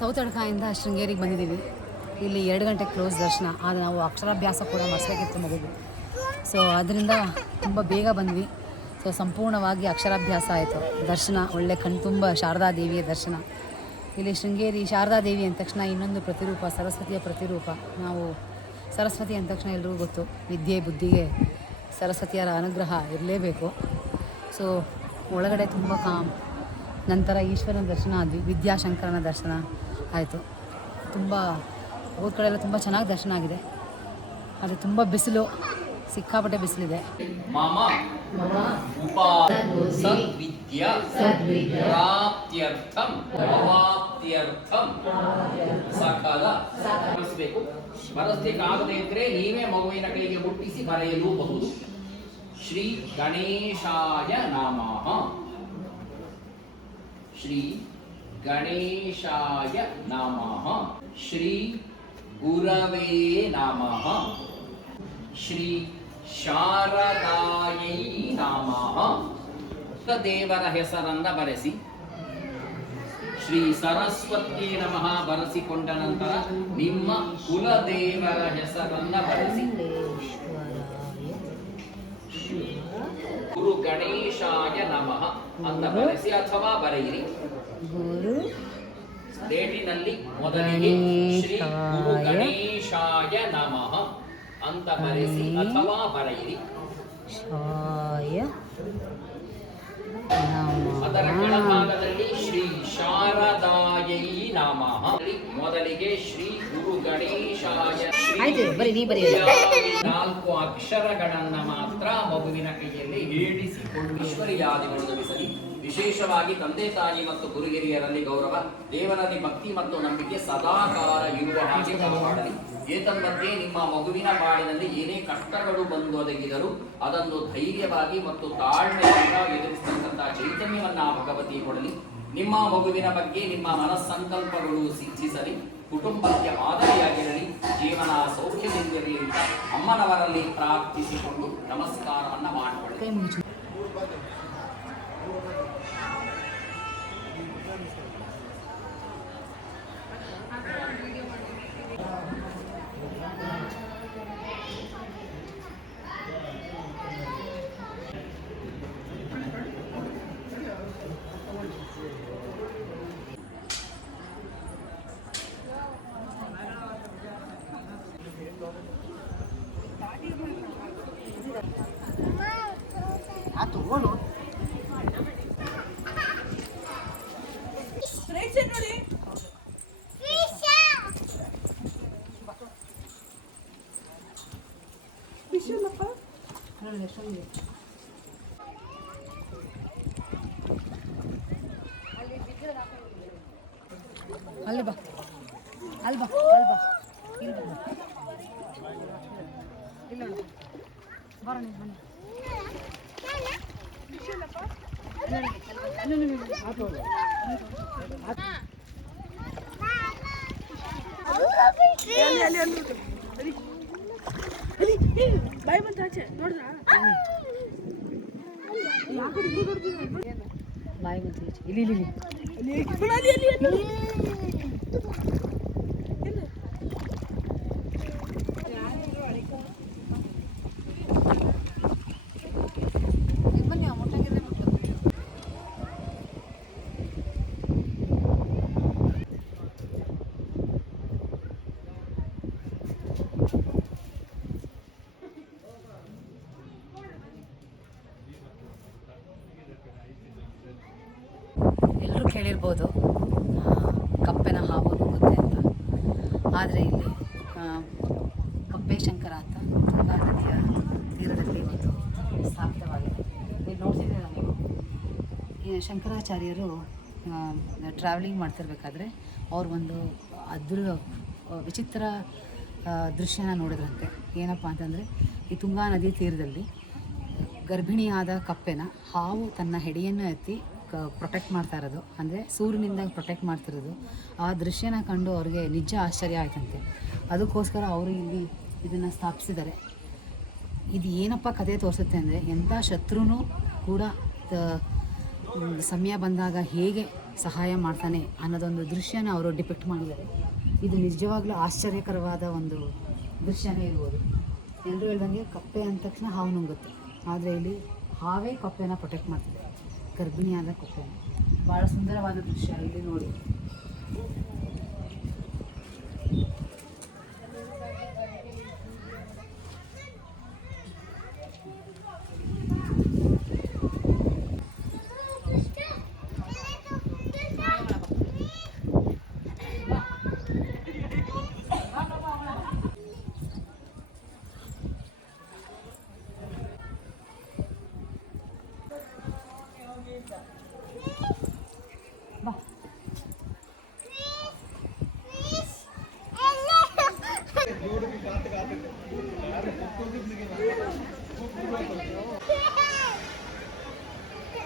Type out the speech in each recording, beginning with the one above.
ಸೌತಡ್ಕದಿಂದ ಶೃಂಗೇರಿಗೆ ಬಂದಿದ್ದೀವಿ. ಇಲ್ಲಿ ಎರಡು ಗಂಟೆ ಕ್ಲೋಸ್ ದರ್ಶನ. ಆದರೆ ನಾವು ಅಕ್ಷರಾಭ್ಯಾಸ ಕೂಡ ಮಾಡಿಸ್ಬೇಕಿತ್ತು ಮಗುಗೆ. ಸೊ ಅದರಿಂದ ತುಂಬ ಬೇಗ ಬಂದ್ವಿ. ಸೊ ಸಂಪೂರ್ಣವಾಗಿ ಅಕ್ಷರಾಭ್ಯಾಸ ಆಯಿತು. ದರ್ಶನ, ಒಳ್ಳೆ ಕಣ್ತುಂಬ ಶಾರದಾ ದೇವಿಯ ದರ್ಶನ. ಇಲ್ಲಿ ಶೃಂಗೇರಿ ಶಾರದಾದೇವಿ ಅಂದ ತಕ್ಷಣ ಇನ್ನೊಂದು ಪ್ರತಿರೂಪ, ಸರಸ್ವತಿಯ ಪ್ರತಿರೂಪ. ನಾವು ಸರಸ್ವತಿ ಅಂದ ತಕ್ಷಣ ಎಲ್ಲರಿಗೂ ಗೊತ್ತು, ವಿದ್ಯೆ, ಬುದ್ಧಿಗೆ ಸರಸ್ವತಿಯರ ಅನುಗ್ರಹ ಇರಲೇಬೇಕು. ಸೊ ಒಳಗಡೆ ತುಂಬ ಕಾಮ್ ನಂತರ ಈಶ್ವರನ ದರ್ಶನ ಆದ್ವಿ ವಿದ್ಯಾಶಂಕರನ ದರ್ಶನ ಆಯಿತು. ತುಂಬ ಊರ ಕಡೆ ಎಲ್ಲ ತುಂಬ ಚೆನ್ನಾಗಿ ದರ್ಶನ ಆಗಿದೆ. ಆದರೆ ತುಂಬ ಬಿಸಿಲು ಸಿಕ್ಕಾಪಟ್ಟೆ ಬಿಸಿಲಿದೆ. ಬರೆಸ್ಲಿಕ್ಕಾಗದೇ ಇದ್ರೆ ನೀವೇ ಮಗುವಿನ ಕೈಗೆ ಮುಟ್ಟಿಸಿ ಬರೆಯಲೂಬಹುದು. ಶ್ರೀ ಗಣೇಶಾಯ ನಮಃ. ಶ್ರೀ ಗಣೇಶಾಯ ನಮಃ. ಶ್ರೀ ಗುರವೇ ನಮಃ. ಶ್ರೀ ಶಾರದಾಯೈ ನಮಃ. ದೇವರ ಹೆಸರನ್ನ ಬರೆಸಿ. ಶ್ರೀ ಸರಸ್ವತಿ ನಮಃ ಬರೆಸಿಕೊಂಡ ನಂತರ ನಿಮ್ಮ ಕುಲದೇವರ ಹೆಸರನ್ನ ಬರೆಸಿ. ಗುರು ಗಣೇಶಾಯ ನಮಃ ಅಂತ ಬರೆಸಿ ಅಥವಾ ಬರೆಯಿರಿ. ಗುರು ಡೇಟಿನಲ್ಲಿ ಮೊದಲಿಗೆ ಶ್ರೀ ಗುರು ಗಣೇಶಾಯ ನಮಃ ಅಂತ ಬರೆಸಿ ಅಥವಾ ಬರೆಯಿರಿ. ಶಾಯ ಅದರ ಕೆಳಭಾಗದಲ್ಲಿ ಶ್ರೀ ಶಾರದಾಯೈ ನಮಃ. ಮೊದಲಿಗೆ ಶ್ರೀ ಗುರು ಗಣೇಶಾಯ ಶ್ರೀ ಅಕ್ಷರಗಳನ್ನ ಮಾತ್ರ ಮಗುವಿನ ಕೈಯಲ್ಲಿ ಏಡಿಸಿಕೊಂಡು ಈಶ್ವರಿಯಾದಿಗಳು ಧರಿಸಲಿ ವಿಶೇಷವಾಗಿ ತಂದೆ ತಾಯಿ ಮತ್ತು ಗುರು ಹಿರಿಯರಲ್ಲಿ ಗೌರವ, ದೇವರಲ್ಲಿ ಭಕ್ತಿ ಮತ್ತು ನಂಬಿಕೆ ಸದಾಕಾಲ ಇರುವ ಹಾಗೆ ಮಾಡಲಿ ಏತನ್ಮಧ್ಯೆ ನಿಮ್ಮ ಮಗುವಿನ ಬಾಳಿನಲ್ಲಿ ಏನೇ ಕಷ್ಟಗಳು ಬಂದು ಒದಗಿದರೂ ಅದನ್ನು ಧೈರ್ಯವಾಗಿ ಮತ್ತು ತಾಳ್ಮೆಯಿಂದ ಎದುರಿಸತಕ್ಕಂತಹ ಚೈತನ್ಯವನ್ನ ಭಗವತಿ ಕೊಡಲಿ. ನಿಮ್ಮ ಮಗುವಿನ ಬಗ್ಗೆ ನಿಮ್ಮ ಮನಸ್ಸಂಕಲ್ಪಗಳು ಸಿದ್ಧಿಸಲಿ ಕುಟುಂಬಕ್ಕೆ ಮಾದರಿಯಾಗಿರಲಿ, ಜೀವನ ಸೌಖ್ಯದಿಂದಿರಲಿ ಅಂತ ಅಮ್ಮನವರಲ್ಲಿ ಪ್ರಾರ್ಥಿಸಿಕೊಂಡು ನಮಸ್ಕಾರವನ್ನ ಮಾಡಿಕೊಳ್ಳಿ. ಕೈ ಮುಗಿಸು ನೋಡಿ ಎಷ್ಟೊಂದಿದೆ ಅಲ್ಲಿ ಬಾ ಅಲ್ಲಿ ಬಾ ಅಲ್ಲಿ ಬಾ ಇಲ್ಲಿ ಬಾ ಇಲ್ಲ ನೋಡು ಬರ ನೀವು ಬನ್ನಿ ಬಾಯಿ ಬಂತ ಆಚೆ ನೋಡಿದ್ರ ಬಾಯಿ ಬಂತು ಈಚೆ. ಇಲ್ಲಿ ಇಲ್ಲಿ ಇಲ್ಲಿ ಅಲ್ಲಿ ಅಲ್ಲಿ ಅಲ್ಲಿ ಇಲ್ಲಿ ಕೇಳಿರ್ಬೋದು ಕಪ್ಪೆನ ಹಾವು ನುಂಗುತ್ತೆ ಅಂತ. ಆದರೆ ಇಲ್ಲಿ ಕಪ್ಪೆ ಶಂಕರ ಅಂತ ತುಂಗಾ ನದಿಯ ತೀರದಲ್ಲಿ ಒಂದು ಸ್ಥಾಪಿತವಾಗಿದೆ. ನೀವು ನೋಡ್ತಿದ್ದೀರ ನೀವು? ಈ ಶಂಕರಾಚಾರ್ಯರು ಟ್ರಾವೆಲಿಂಗ್ ಮಾಡ್ತಿರ್ಬೇಕಾದ್ರೆ ಅವ್ರು ಒಂದು ಅದ್ರ ವಿಚಿತ್ರ ದೃಶ್ಯನ ನೋಡಿದ್ರಂತೆ. ಏನಪ್ಪ ಅಂತಂದರೆ, ಈ ತುಂಗಾ ನದಿ ತೀರದಲ್ಲಿ ಗರ್ಭಿಣಿಯಾದ ಕಪ್ಪೆನ ಹಾವು ತನ್ನ ಹೆಡೆಯನ್ನು ಎತ್ತಿ ಪ್ರೊಟೆಕ್ಟ್ ಮಾಡ್ತಾ ಇರೋದು. ಅಂದರೆ ಸೂರ್ಯನಿಂದ ಪ್ರೊಟೆಕ್ಟ್ ಮಾಡ್ತಿರೋದು. ಆ ದೃಶ್ಯನ ಕಂಡು ಅವ್ರಿಗೆ ನಿಜ ಆಶ್ಚರ್ಯ ಆಯ್ತಂತೆ. ಅದಕ್ಕೋಸ್ಕರ ಅವರು ಇಲ್ಲಿ ಇದನ್ನು ಸ್ಥಾಪಿಸಿದ್ದಾರೆ. ಇದು ಏನಪ್ಪ ಕತೆ ತೋರಿಸುತ್ತೆ ಅಂದರೆ ಎಂಥ ಶತ್ರುನೂ ಕೂಡ ಸಮಯ ಬಂದಾಗ ಹೇಗೆ ಸಹಾಯ ಮಾಡ್ತಾನೆ ಅನ್ನೋದೊಂದು ದೃಶ್ಯನ ಅವರು ಡಿಪೆಕ್ಟ್ ಮಾಡಿದ್ದಾರೆ. ಇದು ನಿಜವಾಗ್ಲೂ ಆಶ್ಚರ್ಯಕರವಾದ ಒಂದು ದೃಶ್ಯನೇ ಇರ್ಬೋದು. ಎಲ್ಲರೂ ಹೇಳ್ದಂಗೆ ಕಪ್ಪೆ ಅಂದ ತಕ್ಷಣ ಹಾವು ನುಂಗುತ್ತೆ. ಆದರೆ ಇಲ್ಲಿ ಹಾವೇ ಕಪ್ಪೆನ ಪ್ರೊಟೆಕ್ಟ್ ಮಾಡ್ತಿದೆ. ಗರ್ಭಿಣಿಯಾದ ಕಪ್ಪೆನ ಭಾಳ ಸುಂದರವಾದ ದೃಶ್ಯ ಇಲ್ಲಿ ನೋಡಿ.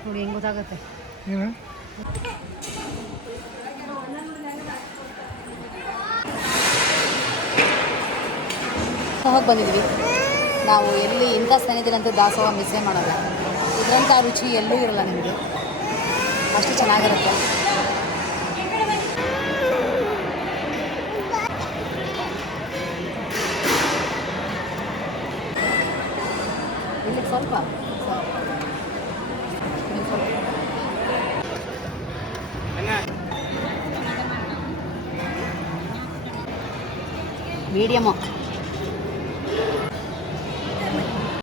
ನೋಡಿ ಹೆಂಗೆ ಗೊತ್ತಾಗುತ್ತೆ? ಹೋಗಿ ಬಂದಿದ್ವಿ ನಾವು ಎಲ್ಲಿ ಇಂಥ ಸ್ನೇಹಿತರಂತೂ ದಾಸೋಹ ಮಿಸ್ಸೇ ಮಾಡೋಲ್ಲ. ಇದರಂಥ ರುಚಿ ಎಲ್ಲೂ ಇರಲ್ಲ ನಿಮಗೆ. ಅಷ್ಟು ಚೆನ್ನಾಗಿರುತ್ತೆ. ಸ್ವಲ್ಪ ಮೀಡಿಯಮು